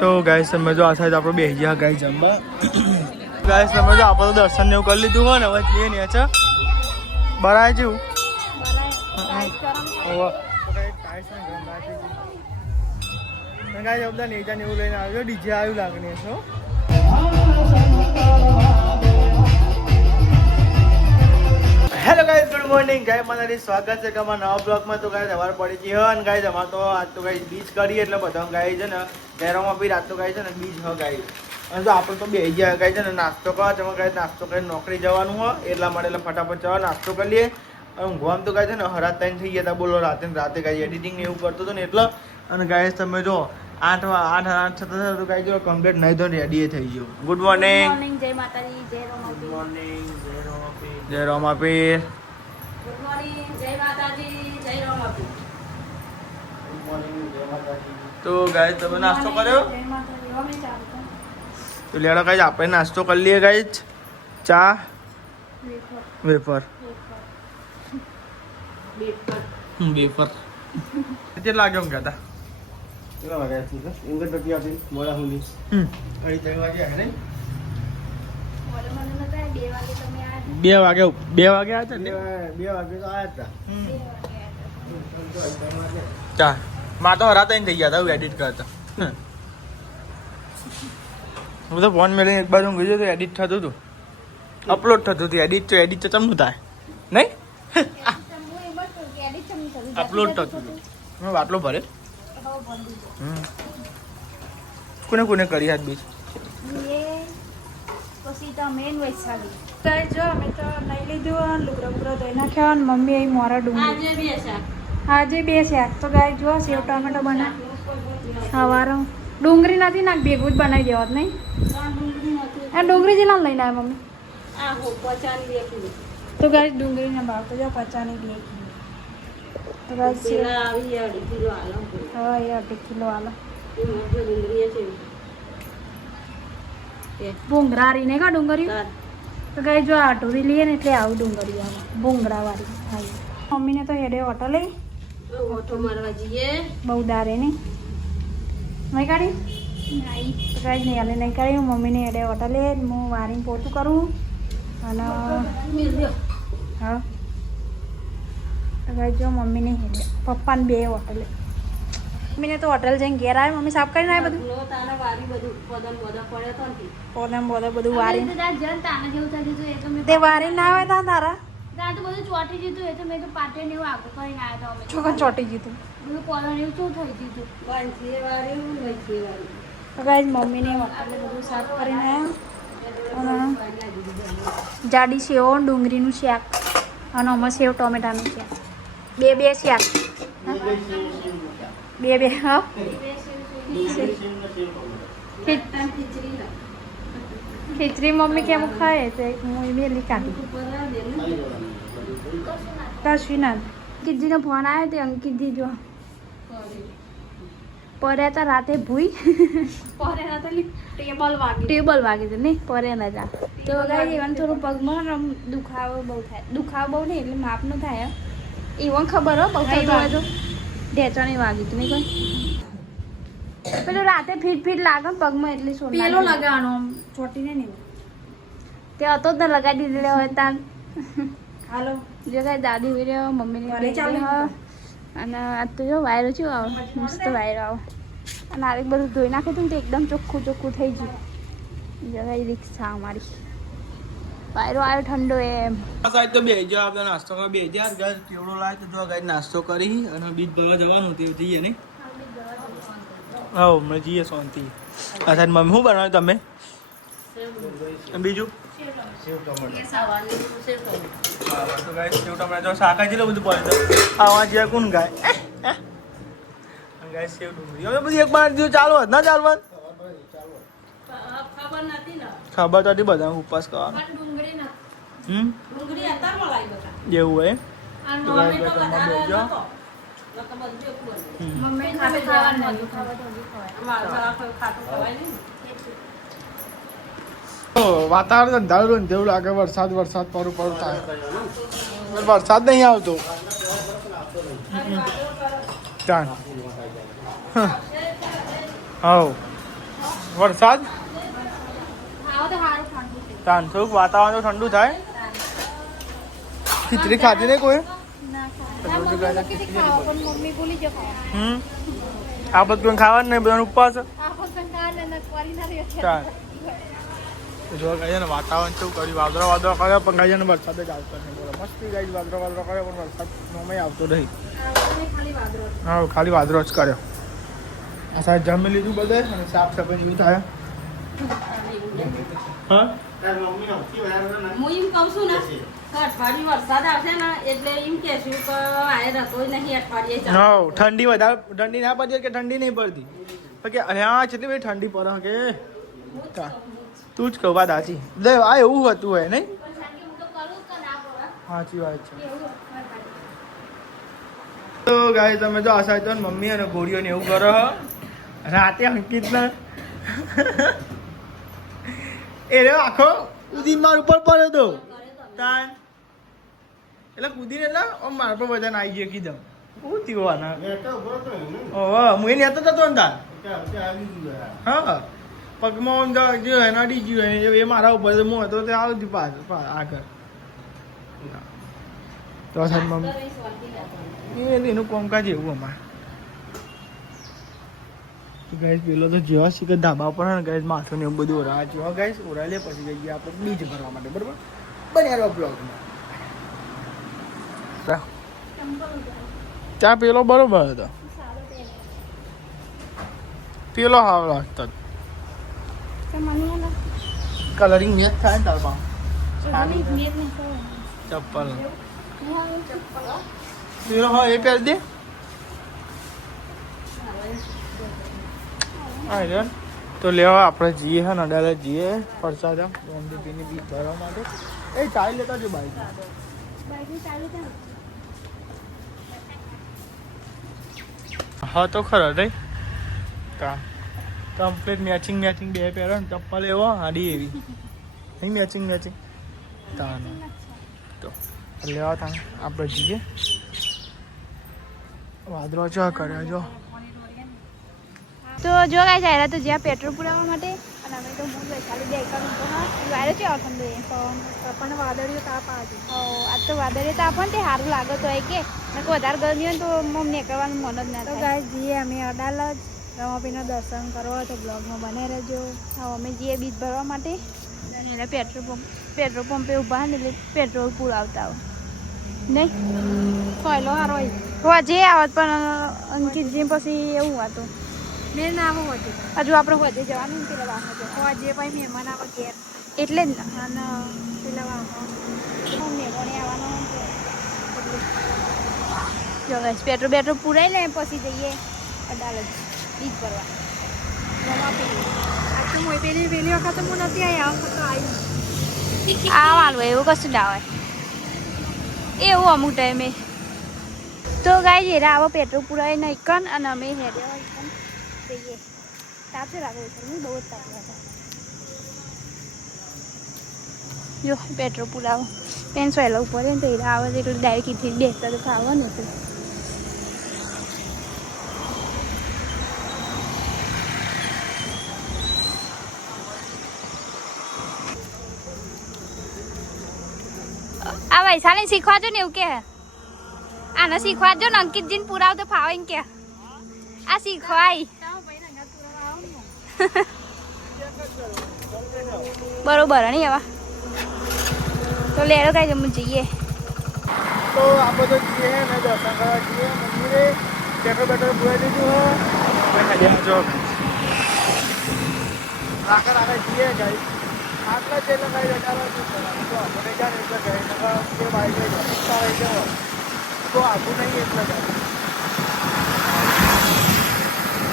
તો ગાઈસ તમે જો આ સાઈડ આપણે બેસી ગયા ગાઈસ જમવા. ગાઈસ તમે જો આપણે તો દર્શન ને એવું કરી લીધું હોય ને હવે જઈએ ને છે બરાય જેવું બધા નેજા ને એવું લઈને આવ્યો ડીજે આવ્યું લાગણી છો. Hello guys, good morning. ગાય માતાજી, સ્વાગત છે કે અમારા નવા બ્લોગમાં. તો ગાય સવાર પડી ગઈ હન ગાય અમારે તો આજ તો ગાય બીચ કરીએ એટલે બધા ગાય છે ને ઘેરોમાં બી રાત તો ગાય છે ને બીચ હ ગાય. અને જો આપણે તો બે ગયા ગાય છે ને નાસ્તો કરવા તેમાં ગાય નાસ્તો કરીને નોકરી જવાનું હોય એટલા માટે એટલે ફટાફટ જવા નાસ્તો કરી લઈએ. અને ઊંઘવામાં તો ગાય છે ને હરાત ટાઈમ થઈ ગયા હતા. બોલો રાતે ગાય એડિટિંગ એવું કરતો હતો ને એટલે. અને ગાય તમે જો 8 છતાં તો ગાય જો કમ્પ્લીટ નહીં તો રેડી થઈ ગયો. Good morning. જય માતાજી, જય રોમાપીર. ગુડ મોર્નિંગ, જય રોમાપીર. ગુડ મોર્નિંગ, જય માતાજી, જય રોમાપીર. ગુડ મોર્નિંગ, જય માતાજી. તો ગાઈસ તમે નાસ્તો કર્યો? જય માતાજી. અમે ચાલુ તો લેડો ગાઈસ આપણે નાસ્તો કરી લઈએ ગાઈસ. ચા, વેફર. વેફર કેટલા લાગ્યો એમ કહેતા? કેટલા વાગ્યા છે? ઇંગર ટકી આપી મોડા હુંલી. કઈ 3 વાગ્યા હે ને? 2 વાગે આવ્યા હતા ને? 2 વાગે તો આવ્યા હતા. ચા માં તો હરાતા થઈ ગયા હતા એડિટ કરતા. હું તો ફોન મેળવીને એક બાજુ ગયો તો એડિટ થતું હતું, અપલોડ થતું હતું. એડિટ તો ચમનું થાય નહીં, અપલોડ થતું હતું. બાટલો ભરે કોને કરી હાથ બીજ પછી તો મેન વૈશાલી જો અમે તો નહીં લીધું લુગડા બુગડા ધોઈ નાખ્યા અને મમ્મી અહીં મોરા ડુંગળી આજે બે શાક તો ગાય જો સેવ ટમેટો બનાવ સવારે ડુંગળી નથી નાખ ભેગું જ બનાવી દેવા નહીં. આ ડુંગળી જેટલા લઈને આવ્યા મમ્મી? તો ગાય ડુંગળીના ભાવ તો જો 50 ની 2 કિલો. તો ગાય હા એ 2 કિલો આલો. ભૂંગરારી ને કા ડુંગળી તો ગાય જો આ ટોરી લઈએ ને એટલે આવું ડુંગળી આવે ભૂંગરા વાળી આવી. મમ્મીને તો હેડે ઓટો લઈ ઓટો મારવા જઈએ બહુ દારે નહીં નહીં કાઢી ગાય નહીં હાલે નહીં કાઢી. હું મમ્મીને હેડે ઓટો લે હું વારીને પોતું કરું અને હા તો ગાય જો મમ્મીને હેડે પપ્પાને 2 હોટલ લે. મમ્મીને તો હોટલ જઈને ઘેર આવે મમ્મી સાફ કરીને આવે બધું પોદમ બોદા બધું વારી તે વારી ના આવે તા તારા ચોટી જીતું એ તો મેં તો પાટે ને એવું આગળ કરીને આવ્યા હતા. છોકરા ચોટી જીતું બધું કોલર એવું શું થઈ જીતું તો ગાય મમ્મીને હોટલે બધું સાફ કરીને આવ્યા. જાડી સેવ ડુંગળીનું શાક અને આમાં સેવ ટમેટાનું શાક બે શાક બે હા ખીચડી મમ્મી કેમ ખાય તો હું મેલી કાઢી કશું ના. અંકિતજીનો ફોન આવ્યો તે અંકિતજી જો પડ્યા હતા રાતે ભૂઈ ટેબલ વાગે છે નહીં પડ્યા ના જા તો ગાય એવાનું થોડું પગમાં દુખાવો બહુ થાય. દુખાવો બહુ નહીં એટલે માપનું થાય એવું ખબર હો બહુ થતું હોય તો ઢેચણી વાગી હતું નહીં કોઈ પેલું રાતે ફીટ લાગે ને પગમાં એટલે પેલો લગાવવાનો આમ ચોટીને નહીં તે હતો જ ને લગાડી દીધેલો હોય તાન. હાલો જો કાંઈ દાદી હોય રહ્યો મમ્મીની અને આ તો જો વાયરો છે આવો મસ્ત વાયરો આવો અને આ બધું ધોઈ નાખ્યું હતું ને તો એકદમ ચોખ્ખું થઈ ગયું. જગાઈ રિક્ષા અમારી વાયરો આવ્યો ઠંડો એમ. આ સાઈડ તો બે જો આપણે નાસ્તો કરવા બે જ્યાં ગાય કેવડો લાગે તો જો ગાય નાસ્તો કરી અને બીજ ભરવા જવાનું તે જઈએ નહીં. હા મેં જઈએ શાંતિ. આ સાઈડ મમ્મી શું બનાવ્યું તમે? બીજું સેવ ટમેટા શાકા જેટલું બધું પડે આવા જ્યાં કોણ ગાય ગાય સેવ ડુંગળી હવે બધી એક બાર જો ચાલુ ના ચાલવા ખબર તો હતી બધા ઉપવાસ કરવાનો જેવું હોય વાતાવરણ અંધારું ને જેવું લાગે વરસાદ પડું થાય. વરસાદ નહીં આવતો. ચાલ હા વરસાદ આવો તો સારું ઠંડુ છે. તાન થોડુંક વાતાવરણ તો ઠંડુ થાય. ખીચડી ખાધી નહીં કોઈ? ના ખાવા. કીધી ખાવા પણ મમ્મી ભૂલી ગયો ખાવા. આ બધું ખાવાનું નહીં, બધાનો ઉપવાસ. આ પણ ખાવા ને કરી ના રહ્યો છે. ચાલ જો ગાય ને વાતાવરણ કેવું કર્યું, વાદળો કર્યો પણ ગાય ને વરસાદ જ આવતો નહીં. બોલો મસ્તી ગાય વાદળો કર્યો પણ વરસાદ નોમે આવતો નહીં. ખાલી વાદળો. હા ખાલી વાદળો જ કર્યો. આ સાહેબ જમી લીધું બધે અને સાફ સફાઈ જેવું થાય. હા હું એમ કહું છું ને કે અઠવાડિયું વરસાદ આવશે ને એટલે એમ કહેશું કે આ રસોઈ નહીં અઠવાડિયે ચાલુ. હા ઠંડી વધારે, ઠંડી ના પડતી કે ઠંડી નહીં પડતી કે અહીંયા કેટલી બધી ઠંડી પડે કે તું જ કહું વાત સાચી. લે આ એવું હતું હોય નહીં? સાચી વાત છે. તો ગાય તમે જો આશા તો મમ્મી અને ગોળીઓ ને એવું કરો રાતે અંકિત ને એ રે આખો કુદીન માર ઉપર પડ્યો તો તાન એટલે કુદીને એટલે આમ મારા પર વજન આવી ગયો કીધમ હું થયું ઓહ હું એ નેતો હતો ને તાર હા પગમાં જો એના ડી ગયું એ મારા ઉપર હું હતો તે આવતી પાછું આગળ તો સાહેબ મમ્મી એનું કામકાજ એવું અમારે ગાઈસ પેલો તો જેવા શીખે ધાબા પર ને ગાઈસ માથું ને એવું બધું ઓરા જેવા ગાઈસ ઓરા લે પછી જઈએ આપણે બીજ ભરવા માટે બરોબર બન્યા બ્લોગમાં ત્યાં પેલો બરોબર હતો પેલો હાવ લાગતો કલરિંગ મેચ થાય ને તારમાં ચપ્પલ પેલો હા એ પહેરી દે. હા તો લેવા આપણે જઈએ હે નડાલે જઈએ પ્રસાદ ઓમદીપીની બીજ ભરવા માટે. એ ચાલી લેતા જો બાઈક હા તો ખરો નહીં કમ્પ્લીટ મેચિંગ બે પહેરો ને ચપ્પલ એવો હાડી એવી નહીં મેચિંગ તાનો તો લેવા તા આપણે જઈએ. વાદળો ચા કર્યા જો. તો જો ગાઈસ આયરા તો જ્યાં પેટ્રોલ પુરાવા માટે અને અમે તો હું ખાલી બે એકર તો હા વાયરો છે ઠંડો એ પણ વાદળીઓ તાપ આવે. આજ તો વાદળીઓ તાપ હોય ને તે સારું લાગે તો કે વધારે ગરમી હોય તો મમ્મી નીકળવાનું મન જ ના થાય. તો ગાઈસ જઈએ અમે અડાલજ રમાપીના દર્શન કરવા તો બ્લોગમાં બને રહેજો. હા અમે જઈએ બીજ ભરવા માટે એટલે પેટ્રોલ પંપે ઊભા ને એટલે પેટ્રોલ પુરાવતા હોય નહીં સોયલો સારો હોય જે આવત પણ અંકિતજી પછી એવું હતું મેં ના આવું હતું હજુ આપણે વધે જવાનું ને પેલા વાહન જે ભાઈ મહેમાન આવે ઘેર એટલે જ ને અને પેલા વાહન મહેમાને આવવાનો જો પેટ્રોલ પુરાઈ લે પછી જઈએ અડાલજ બીજ ભરવા. પેલી વખત હું નથી આવી આવવાનું એવું કશું ના હોય એવું અમુક ટાઈમે. તો ગાય જરા આવો પેટ્રોલ પુરાવી નહીં કન અને અમે હેડ્યા જઈએ. તાપે લાગે છે બહુ જ તાપ લાગે. જો પેટ્રોલ પુરાવો પેન સોયલા ઉપર ને તો હીરા આવે એટલે ડાયરેક્ટ ઇથી બેસતા તો ખાવા ને એટલે આ ભાઈ સાલે શીખવાજો ને એવું કે આને શીખવાજો ને અંકિતજીને પુરાવ તો ફાવે ને કે આ શીખવાય બરોબર નહીં એવા તો લેરો કઈ જમવું જઈએ. તો આપણે તો જઈએ ને દર્શન કરવા જઈએ મંદિરે બેઠો બોલાવી દીધું જો આગળ જઈએ ગાઈ આટલા જ એટલે કઈ રજાવા તો આપણે જાણે એટલે ગઈ કે બાઈક લઈ જાઓ તો આગું નહીં એટલે જાય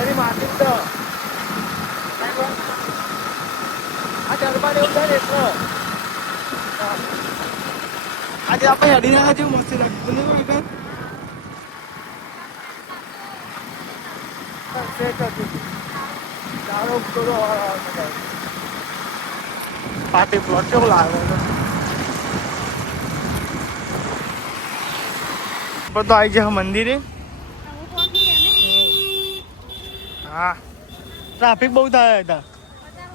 અરે માટી તો આ ચાલવા એવું થાય એટલે આજે આપણે હેડી રહ્યા છીએ મસ્ત લાગતું નહીં આગળ પાર્ટી પ્લોટ કેવો લાગે છે બધું આવી જાય મંદિરે. હા ટ્રાફિક બહુ થાય હતા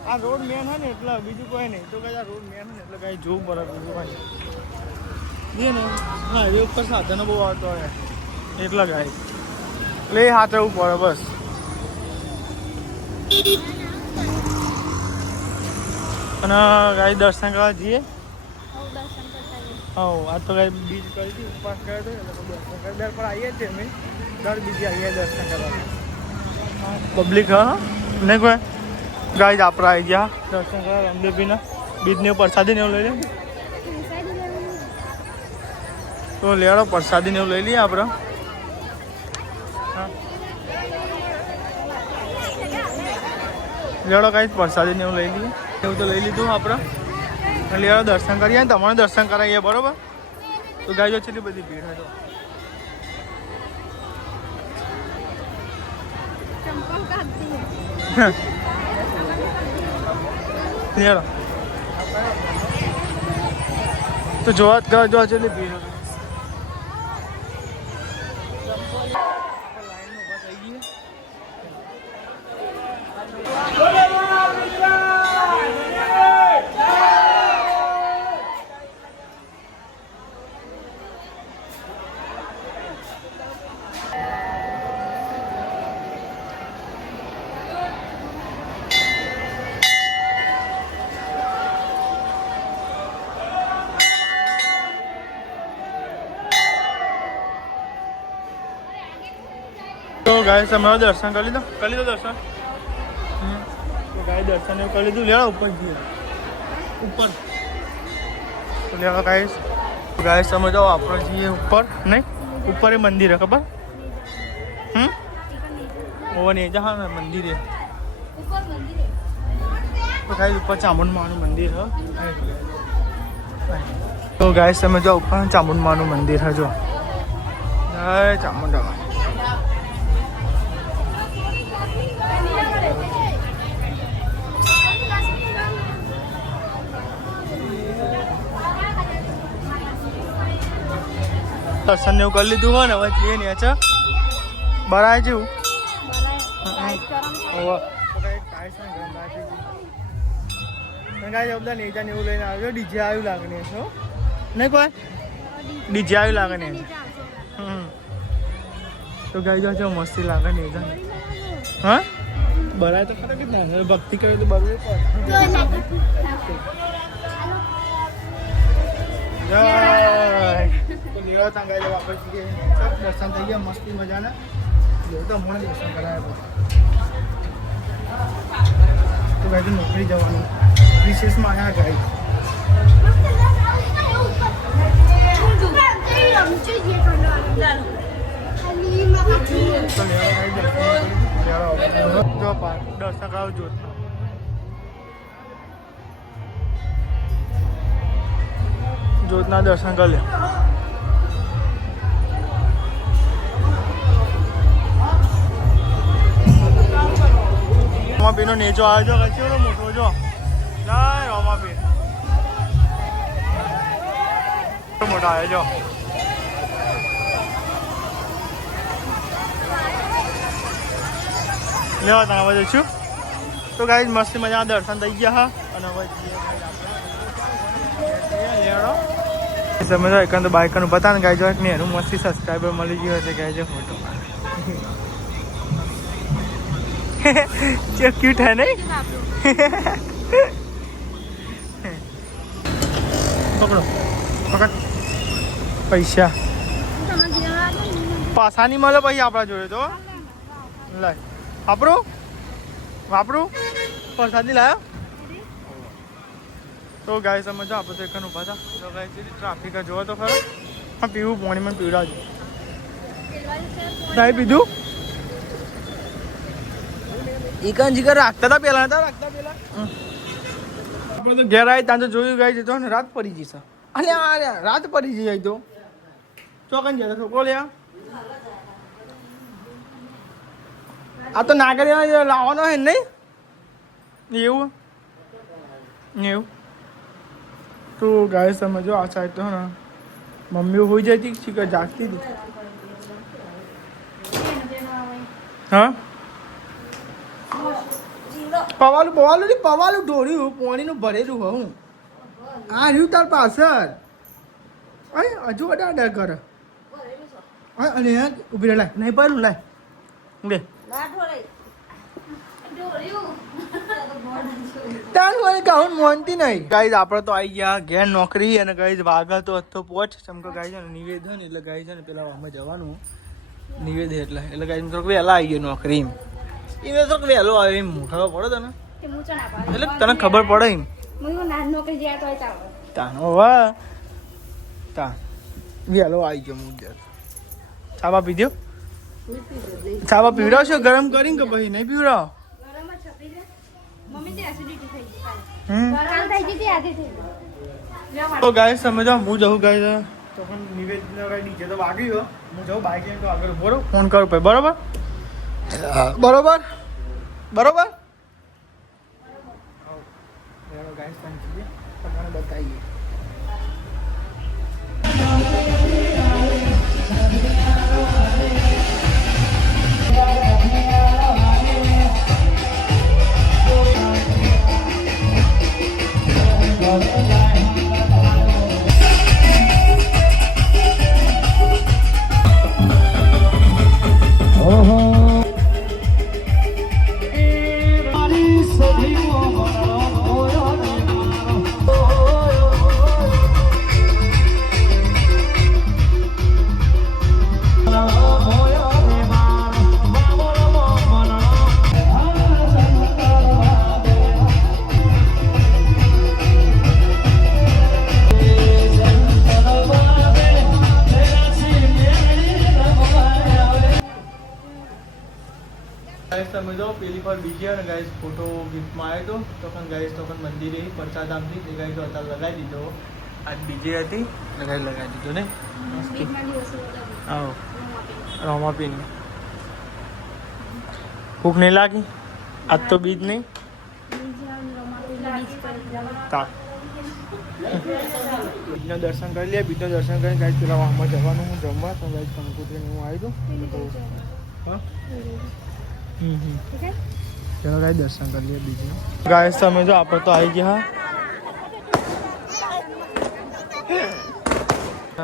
આ રોડ મેન હે ને એટલે બીજું કોઈ નહીં તો કઈ આ રોડ મેન હે ને એટલે કઈ જોવું પડે બીજું કઈ ને હા એ ઉપર સાધનો બહુ આવતો હોય એટલે ગાય એટલે એ હાથ રહેવું પડે બસ અને ગાય દર્શન કરવા જઈએ હા આ તો ગાય બીજ કરી હતી ઉપવાસ કર્યો હતો એટલે દર્શન કરી દર પર આવીએ છીએ અમે દર બીજી આવીએ દર્શન કરવા પબ્લિક હા નહીં કોઈ ગાય આપણે આવી ગયા દર્શન કરવા રામદેવજીના બીજને પ્રસાદી ને એવું લઈ લે તો લેડો પ્રસાદી ને એવું લઈ લઈએ આપણે લેડો કાંઈ પ્રસાદી ને એવું લઈ લઈએ એવું તો લઈ લીધું આપણે લેડો દર્શન કરીએ ને તમારે દર્શન કરાવીએ બરોબર તો ગાય છે એટલી બધી ભીડ હતો લેડો તો જોવા જ કરો જોવા છે એટલી ભીડ હતી તો ગાય તમારું દર્શન કરી લીધો દર્શન તો ગાય દર્શન એવું કરી લીધું લેવા ઉપર જઈએ ઉપર તો લેવા ગાય તમે જાઓ આપણે જઈએ ઉપર નહીં ઉપર એ મંદિર હે ખબર ઓવર એ જા ને મંદિર હે તો ગાય ઉપર ચામુંડમાનું મંદિર હે તો ગાય તમે જાઓ ઉપર ચામુંડમાનું મંદિર હે જો જય ચામુંડા દર્શન એવું કરી લીધું હોય ને હવે જઈએ ને છે બરાય જેવું બધા નેજા ને એવું લઈને આવ્યો ડીજે આવ્યું લાગે ને છો નહીં કોઈ ડીજે આવ્યું લાગે ને તો ગાઈ જો મસ્તી લાગે ને હા બરાય તો ખરા કે ના ભક્તિ કરે તો બરાબર જય તાંગા જવા આપણે દર્શન થઈ ગયા મસ્તી મજાના તો હમણાં દર્શન કરાયા તો ગાય તો નોકરી જવાનું વિશેષમાં આવ્યા ગાય દર્શન કરાવ જોતના દર્શન કરી લે રોમાપીનો નેચો આવ્યો છે કેવો મોટો જો ના રોમાપી મોટો આવ્યો જો લેવા તમે બધું છું તો ગાઈ મસ્તી મજા દર્શન થઈ ગયા હા અને હવે તમે તો એકાંત બાઇકનું બતા ને ગાઈ જો ને એનું મસ્તી સબસ્ક્રાઈબર મળી ગયો એટલે ગાઈ જો ફોટો क्या क्यूट है नहीं पकड़ो पकड़ पैसा पासा नहीं મળે પછી આપણા જોડે તો લાય વાપરું પ્રસાદી લાયો તો ગાય સમજો આપણે તો એકન ઉભા હતા તો ગાય ટ્રાફિક જોવો તો ખરો હા પીવું પાણી મને પીવડાવજો ગાય પીધું ઈકન જીગર રાખતા હતા પેલા આપણે તો ઘેર આવી ત્યાં તો જોયું ગાય જતો ને રાત પડી જશે અને રાત પડી જાય તો ચોકન જતો છોકરો લે આ તો નાગરિક લાવવાનો હે નહીં એવું તો ગાય સમજો આ સાઈડ તો ને મમ્મી હોઈ જતી શીખર જાગતી હતી હા પવાલું નહીં પવાલું ઢોળ્યું પાણીનું ભરેલું હું આ રહ્યું તાર પાછળ અરે હજુ અડા કરે અને ઉભી રહે લાય નહીં પાડું લાય બે તાણ હોય કાઉન મોનતી નહીં ગાઈઝ આપણે તો આવી ગયા ઘેર નોકરી અને ગાઈઝ વાગા તો હતો પોચ ચમકો ગાઈ છે ને નિવેદન એટલે ગાઈ છે ને પેલા આમાં જવાનું નિવેદન એટલે ગાઈઝ થોડુંક વહેલા આવી ગયો નોકરી એમ થોડુંક વહેલો આવે એમ ખબર પડે તને એટલે તને ખબર પડે એમ તાનો વાહ તા વહેલો આવી ગયો હું છાપા પીધો છાપા પીવડાવશો ગરમ કરીને કે પછી નહીં પીવડાવો તો ગાય સમજો હું જવું ગાય તો પણ નિવેદન નીચે તો વાગી ગયો હું જવું બાઈક લઈને તો આગળ ઉભો રહું ફોન કરું ભાઈ બરોબર બરોબર બરોબર ગાય તમને બતાવીએ તમે જો પેલી પર બીજી અને ગાઈસ ફોટો ગિફ્ટમાં આવ્યો તો પણ ગાઈસ તો પણ મંદિરે પરસાધામથી તે ગાઈસ તો અત્યારે લગાવી દીધો આજ બીજી હતી લગાવી દીધો ને આવો રોમા પીને ભૂખ નહીં લાગી આજ તો બીજ નહીં બીજના દર્શન કરી લે બીજના દર્શન કરીને ગાઈસ પેલા વાહમાં જવાનું હું જમવા તો ગાઈસ કંકુત્રીને હું આવી દઉં હા ચલો ગાય દર્શન કરી લઈએ બીજું ગાય તમે જો આપણે તો આવી ગયા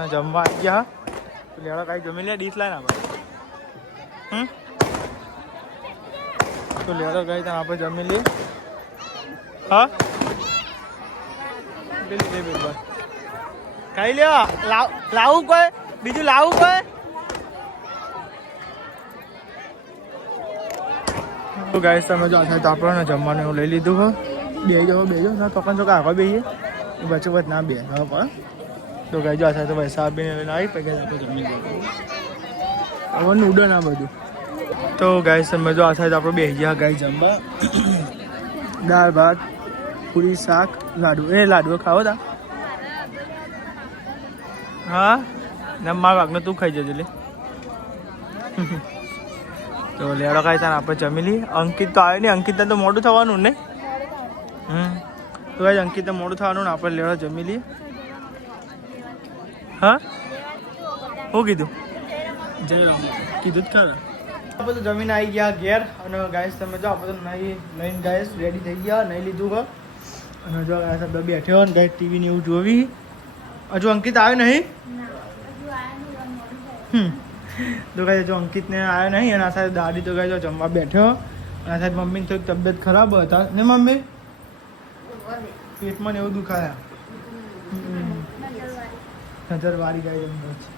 જમવા આવી ગયા લેડો કાંઈ જમી લે ડીશ લાય ને આપણે તો લેડો ગાય ત્યાં આપણે જમી લઈએ હા ખાઈ લે લાવું કોઈ બીજું લાવું કોઈ તો ગાઈસ તમે જો આ તો આપણે જમવાનું એવું લઈ લીધું હોય બેજો ના તો જો આગળ બેહીએ બચો બચ ના બે હવે પણ તો ગાઈ જો આ તો પૈસા આપીને લઈને આવી પૈકી આપણે જમી લઈએ હવે નૂડલ ના બધું તો ગાઈસ તમે જો આ સાઈડ આપણે બેસી ગયા ગાઈ જમવા દાળ ભાત પૂરી શાક લાડુ ખાવો તા હા ને મારા વાગને તું ખાઈ જજે લે તો લેડો ખાઈ થાય આપણે જમી લઈએ અંકિત તો આવે નહીં અંકિતને તો મોડું થવાનું ને તો ભાઈ અંકિતને મોડું થવાનું ને આપણે લેડો જમી લઈએ હા શું કીધું જય રામ કીધું જ ખરા આપણે તો જમીન આવી ગયા ઘેર અને ગાઈસ તમે જો આપણે તો નહીં ગાઈસ રેડી થઈ ગયા નહીં લીધું હોય અને જો ગાઈસ આપણે બેઠ્યો ને ગાઈસ ટીવી ને એવું જોવી હજુ અંકિત આવ્યો નહીં તો ગાય જો અંકિતને આવ્યો નહીં અને આ સાથે દાદી તો ગાય જો જમવા બેઠ્યો અને આ સાથે મમ્મીની થોડીક તબિયત ખરાબ હતા ને મમ્મી પેટમાં ને એવું દુખાયા નજર વાળી ગાય જમવા છે